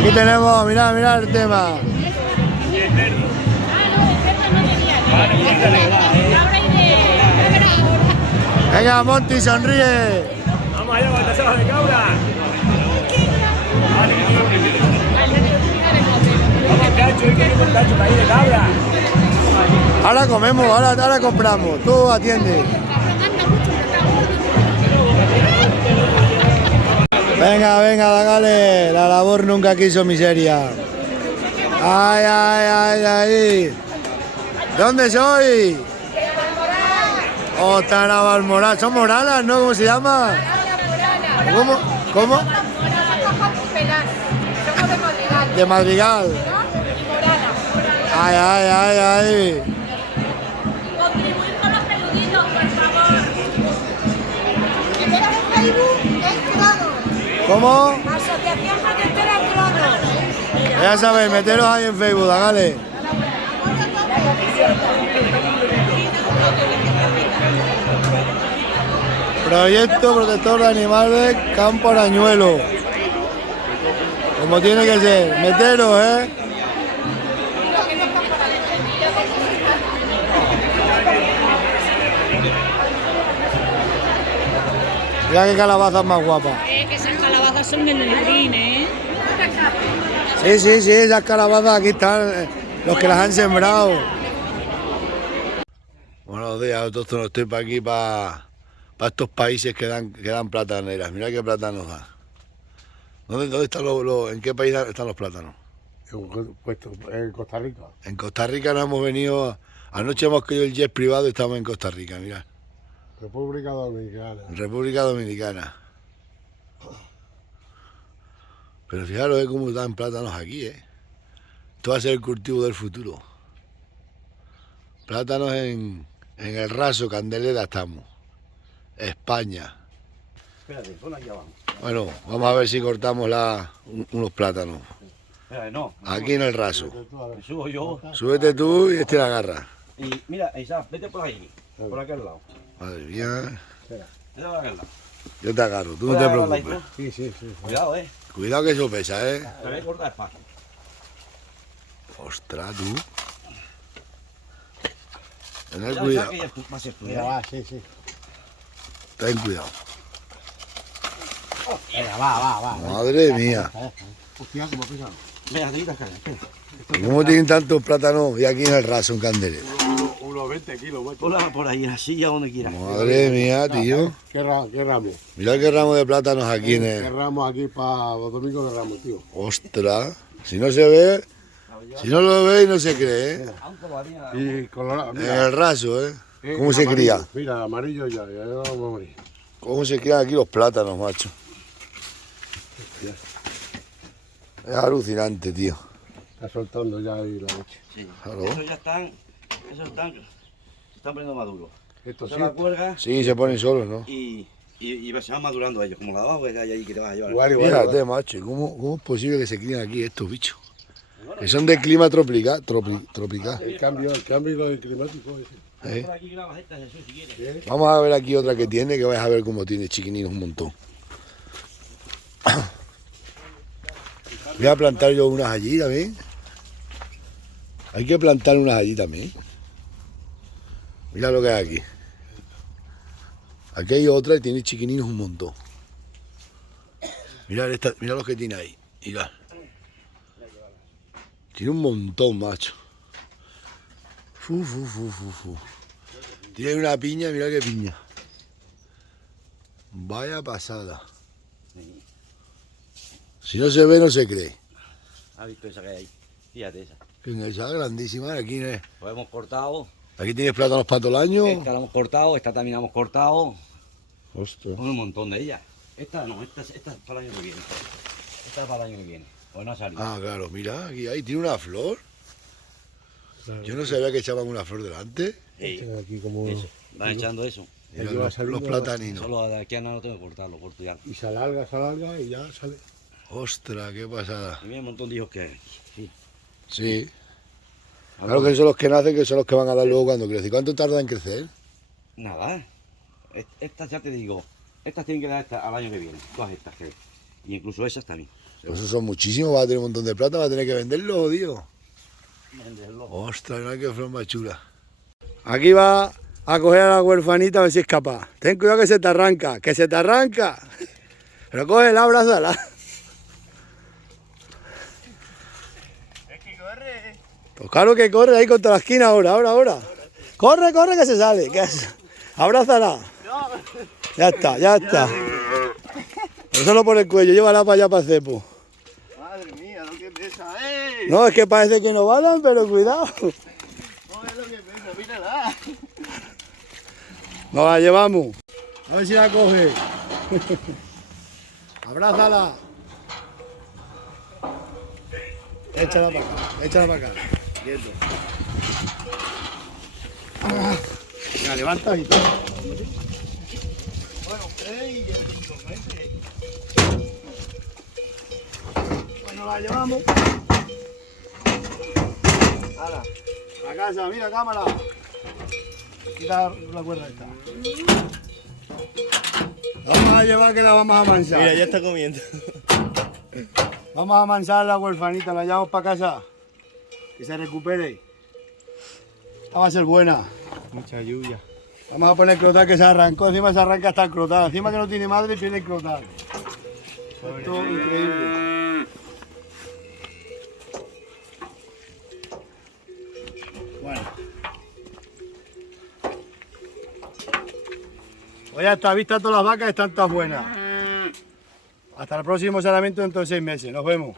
Aquí tenemos, mirad, mirad el tema. Venga, Monty, sonríe. Vamos allá, batasadas de cabra. Vamos, Cacho, hay que ir con Cacho, ahí de cabra. Ahora comemos, ahora compramos. Tú atiende. Venga, venga, dale. La labor nunca quiso miseria. Ay, ay, ay, ay. ¿Dónde soy? Otra Navalmoral. Son moralas, ¿no? ¿Cómo se llama? ¿Cómo? ¿Cómo? De Madrigal. Ay, ay, ay, ay. Contribuir con los peluditos, por favor. Si miras en Facebook, es Cronos. ¿Cómo? Asociación Protectora Cronos. Ya sabéis, meteros ahí en Facebook, dale. Proyecto Protector de Animales Campo Arañuelo. Como tiene que ser. Meteros, ¿eh? Mira qué calabazas más guapas. Que esas calabazas son el lerín, ¿eh? Sí, sí, sí, esas calabazas aquí están, los que las han sembrado. Buenos días, autóctonos, estoy para aquí, para estos países que dan plataneras. Mira qué plátanos da. ¿Dónde están en qué país están los plátanos? En Costa Rica. En Costa Rica nos hemos venido, anoche hemos cogido el jet privado y estamos en Costa Rica, mira. República Dominicana. República Dominicana. Pero fijaros cómo dan plátanos aquí, ¿eh? Esto va a ser el cultivo del futuro. Plátanos en el Raso, Candelera estamos. España. Espérate, pon aquí abajo. Bueno, vamos a ver si cortamos unos plátanos. Espérate, no. Aquí en el Raso. Me subo yo. Súbete tú y este la agarra. Y mira, Isa, vete por ahí. Por aquel lado. Madre mía. Vete por aquel lado. Yo te agarro, tú no te preocupes. Sí, sí, sí. Cuidado, Cuidado que eso pesa, ¿eh? Te voy a cortar espacio. Ostras, tú. Ten Ya, cuidado. que ya va a ser tuya. Mira, va, sí, sí. Ten cuidado. Venga, va. Madre mía. Hostia, cómo pesa. Mira, te quitas cara, espera. ¿Y cómo tienen tantos plátanos y aquí en el Raso, en Candelera? Unos 20 kilos, macho. Ponla por ahí, en la silla, donde quieras. Madre mía, tío. ¿Qué ramo? Mira qué ramo de plátanos aquí en ¿Qué el... ramo aquí para los domingos de ramos, tío? Ostras. Si no se ve, si no lo veis no se cree, ¿eh? Y colorado, En mira. el Raso, ¿eh? ¿Cómo se amarillo. cría? Mira, amarillo ya vamos a morir. ¿Cómo se crían aquí los plátanos, macho? Es alucinante, tío. Está soltando ya ahí la leche. Sí. Claro. Esos ya están, se están poniendo maduros. Esto sí. Se la cuelgas Sí, se ponen solos, ¿no? y se van madurando ellos, como la abajo que hay ahí que te vas a llevar. Igual. Fíjate, macho, ¿cómo es posible que se críen aquí estos bichos? Que son de clima tropical. El cambio climático ese. ¿Eh? Por aquí grabas esta, Jesús, si quieres. Vamos a ver aquí otra que tiene, que vais a ver cómo tiene chiquininos un montón. Voy a plantar yo unas allí también. Hay que plantar unas allí también. Mira lo que hay aquí. Aquí hay otra y tiene chiquininos un montón. Mira los que tiene ahí. Mira. Tiene un montón, macho. Tiene una piña, mira qué piña. Vaya pasada. Si no se ve, no se cree. ¿Has visto esa que hay ahí? Fíjate esa. Que esa grandísima, aquí, Pues hemos cortado. aquí tienes plátanos para todo el año. Esta la hemos cortado, esta también la hemos cortado. Ostras. Un montón de ellas. Esta no, esta es para el año que viene. Esta es para el año que viene. Pues no ha salido. Ah, claro, mira, ahí tiene una flor. Yo no sabía que echaban una flor delante. Sí, Aquí como... eso. Van echando eso. Mira, Aquí va los saliendo- plataninos. Solo de aquí a nada lo tengo que cortar, lo corto ya. Y se alarga y ya sale. Ostras, qué pasada. Y mira un montón de hijos que hay. Sí. Sí. Claro que son los que nacen, que son los que van a dar luego cuando crecen. ¿Cuánto tarda en crecer? Nada. Estas ya te digo. Estas tienen que dar al año que viene. Todas estas que hay. Y incluso esas también. Pues eso son muchísimos, va a tener un montón de plata, va a tener que venderlo, tío. Venderlo. Ostras, mira qué flor más chula. Aquí va a coger a la huerfanita a ver si es capaz. Ten cuidado que se te arranca, que se te arranca. Pero cógela, abrázala. Es que corre. Pues claro que corre ahí contra la esquina ahora. Corre, corre que se sale. Abrázala. Ya está. Solo por el cuello, llévala para allá para el cepo. Madre mía, lo que pesa, No, es que parece que no balan, pero cuidado. No es lo que pesa, mírala. Nos la llevamos. A ver si la coge. Abrázala. Échala para acá. Quieto. Ya, levanta y todo. Bueno, 3 y 5 meses. Bueno, la llevamos. Hala. A casa, mira, cámara. Quita la cuerda esta. La vamos a llevar que la vamos a amansar. Mira, ya está comiendo. Vamos a amansar a la huerfanita, la llevamos para casa. Que se recupere. Esta va a ser buena. Mucha lluvia. Vamos a poner crotal que se arrancó. Encima se arranca hasta el crotal. Encima que no tiene madre tiene el crotal. Esto es increíble. Bueno. Pues ya está, vista todas las vacas, están todas buenas. Hasta el próximo saneamiento dentro de 6 meses. Nos vemos.